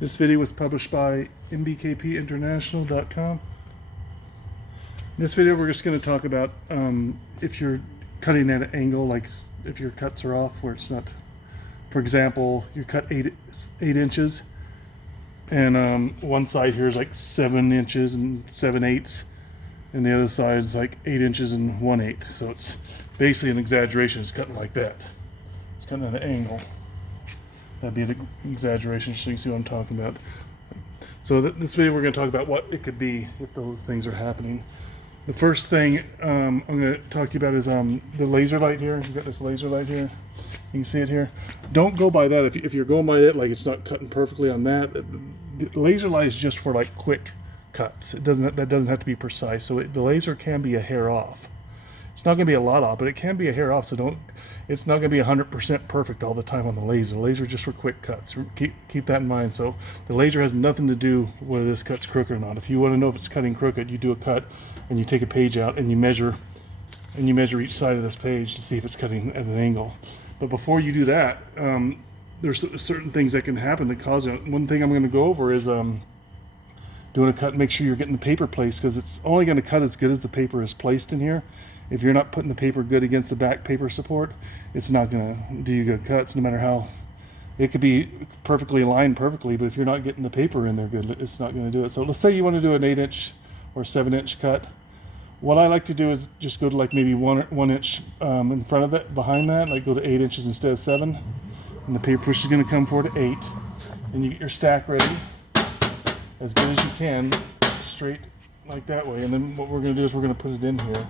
This video was published by mbkpinternational.com. In this video, we're just going to talk about if you're cutting at an angle, like if your cuts are off where it's not, for example, you cut 8 inches and one side here is like 7 inches and 7/8, and the other side is like 8 inches and 1/8. So it's basically an exaggeration. It's cutting like that. It's cutting at an angle. That'd be an exaggeration, so you can see what I'm talking about. So this video, we're going to talk about what it could be if those things are happening. The first thing I'm going to talk to you about is the laser light here. You've got this laser light here. You can see it here. Don't go by that. If you're going by it, like it's not cutting perfectly on that. The laser light is just for like quick cuts. That doesn't have to be precise. So the laser can be a hair off. It's not going to be a lot off, but it can be a hair off. So it's not going to be 100% perfect all the time on the laser. The laser is just for quick cuts. Keep that in mind. So the laser has nothing to do whether this cut's crooked or not. If you want to know if it's cutting crooked, you do a cut and you take a page out and you measure each side of this page to see if it's cutting at an angle. But before you do that, there's certain things that can happen that cause it. One thing I'm going to go over is doing a cut. Make sure you're getting the paper placed, because it's only going to cut as good as the paper is placed in here. If you're not putting the paper good against the back paper support, it's not going to do you good cuts, no matter how. It could be perfectly aligned perfectly, but if you're not getting the paper in there good, it's not going to do it. So let's say you want to do an 8-inch or 7-inch cut. What I like to do is just go to like maybe one inch in front of that, behind that, like go to 8 inches instead of 7. And the paper push is going to come forward to 8. And you get your stack ready as good as you can, straight like that way. And then what we're going to do is we're going to put it in here.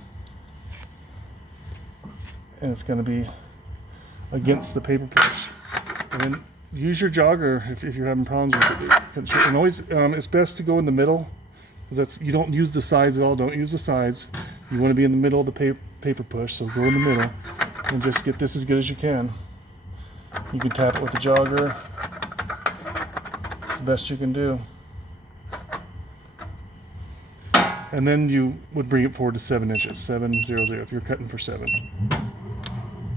And it's going to be against the paper push. And then use your jogger if you're having problems with it. And always, it's best to go in the middle, because you don't use the sides at all. Don't use the sides. You want to be in the middle of the paper push. So go in the middle and just get this as good as you can. You can tap it with the jogger. It's the best you can do. And then you would bring it forward to 7 inches, 7/00 if you're cutting for 7.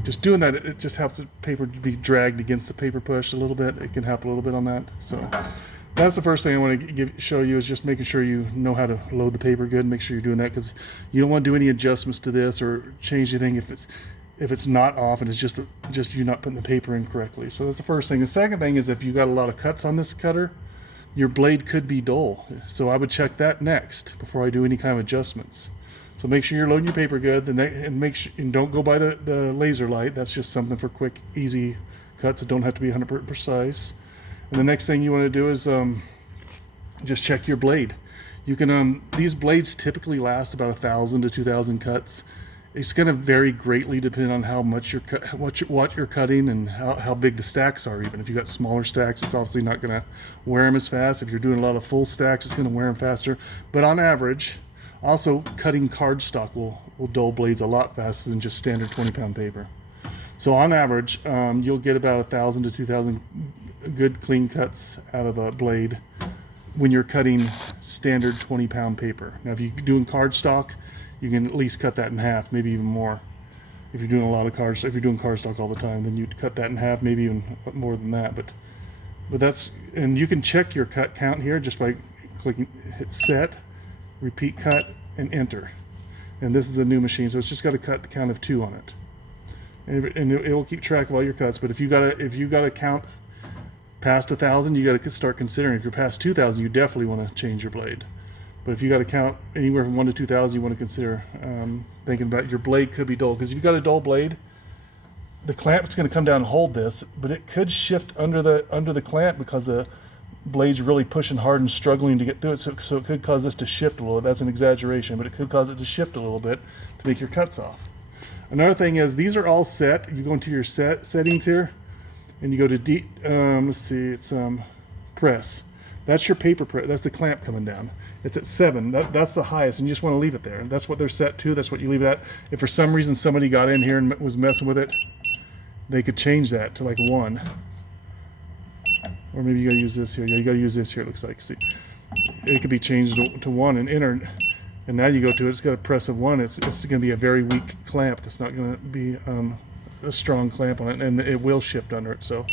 Just doing that, it just helps the paper to be dragged against the paper push a little bit. It can help a little bit on that. So that's the first thing I want to show you, is just making sure you know how to load the paper good. Make sure you're doing that, because you don't want to do any adjustments to this or change anything if it's not off and it's just you not putting the paper in correctly. So that's the first thing. The second thing is, if you got a lot of cuts on this cutter, your blade could be dull. So I would check that next before I do any kind of adjustments. So make sure you're loading your paper good, and don't go by the laser light. That's just something for quick, easy cuts that don't have to be 100% precise. And the next thing you want to do is just check your blade. You can these blades typically last about 1,000 to 2,000 cuts. It's going to vary greatly depending on how much what you're cutting and how big the stacks are. Even if you got smaller stacks, it's obviously not going to wear them as fast. If you're doing a lot of full stacks, it's going to wear them faster. But on average, also cutting cardstock will dull blades a lot faster than just standard 20-pound paper. So on average, you'll get about 1,000 to 2,000 good clean cuts out of a blade when you're cutting standard 20-pound paper. Now, if you're doing cardstock, you can at least cut that in half, maybe even more. If you're doing a lot of cardstock, if you're doing cardstock all the time, then you'd cut that in half, maybe even more than that. But that's, and you can check your cut count here just by clicking, hit set, repeat cut, and enter. And this is a new machine, so it's just got a cut count of 2 on it. And it will keep track of all your cuts. But if you got to count past 1,000, you got to start considering. If you're past 2,000, you definitely want to change your blade. But if you got to count anywhere from 1 to 2,000, you want to consider thinking about your blade could be dull. Because if you've got a dull blade, the clamp is going to come down and hold this, but it could shift under the clamp because the blade's really pushing hard and struggling to get through it. So it could cause this to shift a little. That's an exaggeration, but it could cause it to shift a little bit to make your cuts off. Another thing is, these are all set. You go into your settings here, and you go to let's see, it's press. That's your paper press. That's the clamp coming down. It's at 7. That's the highest, and you just want to leave it there. That's what they're set to. That's what you leave it at. If for some reason somebody got in here and was messing with it, they could change that to like 1. Or maybe you got to use this here. Yeah, you got to use this here. It looks like. See, it could be changed to 1 and enter. And now you go to it. It's got a press of 1. It's going to be a very weak clamp. It's not going to be a strong clamp on it, and it will shift under it. So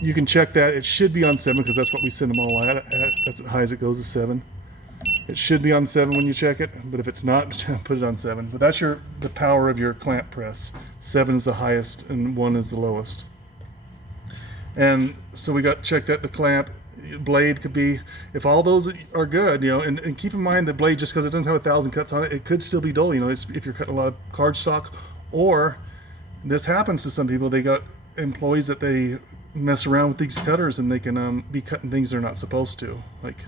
you can check that. It should be on 7 because that's what we send them all at. That's as high as it goes, is 7. It should be on 7 when you check it, but if it's not, put it on 7. But that's the power of your clamp press. 7 is the highest and 1 is the lowest. And so we got checked at the clamp. Blade could be, if all those are good, you know, and keep in mind the blade, just because it doesn't have 1,000 cuts on it, it could still be dull, you know, if you're cutting a lot of cardstock, or this happens to some people. They got employees that they mess around with these cutters and they can be cutting things they're not supposed to. Like,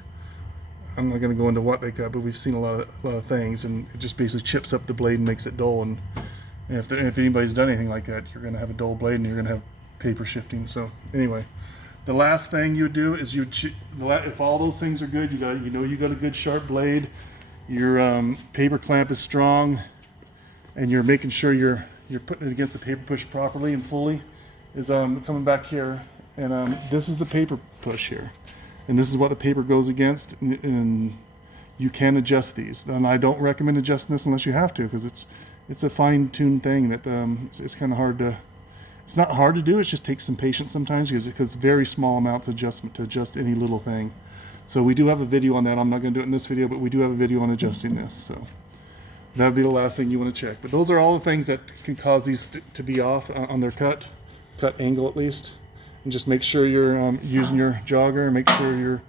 I'm not going to go into what they cut, but we've seen a lot of things, and it just basically chips up the blade and makes it dull. And if anybody's done anything like that, you're going to have a dull blade and you're going to have paper shifting. So anyway, the last thing you do is if all those things are good, you got a good sharp blade, your paper clamp is strong, and you're making sure you're putting it against the paper push properly and fully, is coming back here, and this is the paper push here, and this is what the paper goes against, and you can adjust these. And I don't recommend adjusting this unless you have to, because it's a fine-tuned thing that it's kind of hard to. It's not hard to do. It just takes some patience sometimes, because very small amounts of adjustment to adjust any little thing. So we do have a video on that. I'm not going to do it in this video, but we do have a video on adjusting this. So that would be the last thing you want to check. But those are all the things that can cause these to be off on their cut angle at least. And just make sure you're using your jogger, and make sure your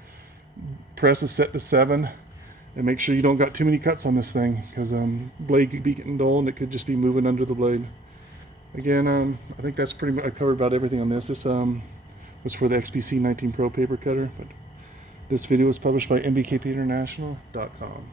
press is set to 7, and make sure you don't got too many cuts on this thing, because blade could be getting dull and it could just be moving under the blade. Again, I think that's pretty much, I covered about everything on this. This was for the XPC19 Pro paper cutter, but this video was published by mbkpinternational.com.